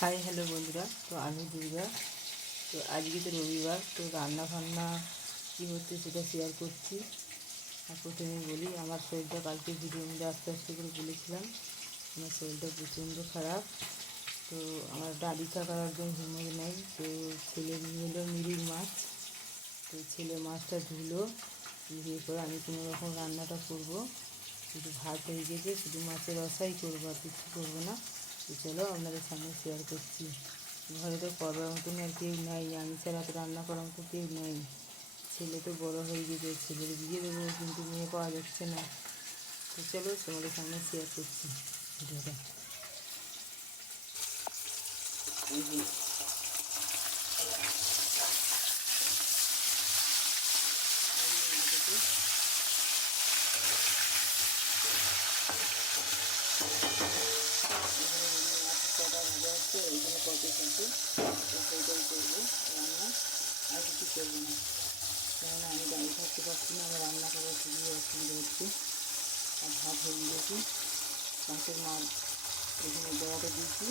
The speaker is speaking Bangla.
হাই হ্যালো বন্ধুরা, তো আমি দুর্গা। তো আজকে তো রবিবার, তো রান্না বান্না কী হচ্ছে সেটা শেয়ার করছি। আর প্রথমে বলি, আমার শরীরটা কালকে ভিডিওর মধ্যে আস্তে আস্তে করে বলেছিলাম, আমার শরীরটা প্রচণ্ড খারাপ। তো আমার ডালি থাকার একদম হিম্মত নেই। তো ছেলে নিয়ে এলো মিরিক মাছ, তো ছেলে মাছটা ধুলো, ধুয়ে করে আমি কোনো রকম রান্নাটা করব। শুধু ভাত হয়ে গেছে, শুধু মাছের রসাই করবো, আর কিছু করবো না। তো চলো আপনাদের সামনে শেয়ার করছি। ঘরে তো করবার মতন আর কেউ নেই, আমি ছাড়া তো রান্না করার মতো কেউ নেই। ছেলে তো বড় হয়ে গেছে, ছেলের বিয়ে দেবো, কিন্তু মেয়ে পাওয়া যাচ্ছে না। তো চলো তোমাদের সামনে শেয়ার করছি ভিডিওটা। কটা ভাজা হচ্ছে, ওইখানে পকেট আছে, তো সেইটাই করবো রান্না, আর কিছু করবো না। কেননা আমি দাঁড়িয়ে থাকতে পারছি না, আমার রান্না করার খুবই অসুবিধা হচ্ছে। আর ভাত হয়ে গিয়েছি, মাছের মাছ এখানে দেওয়াটা দিয়েছি,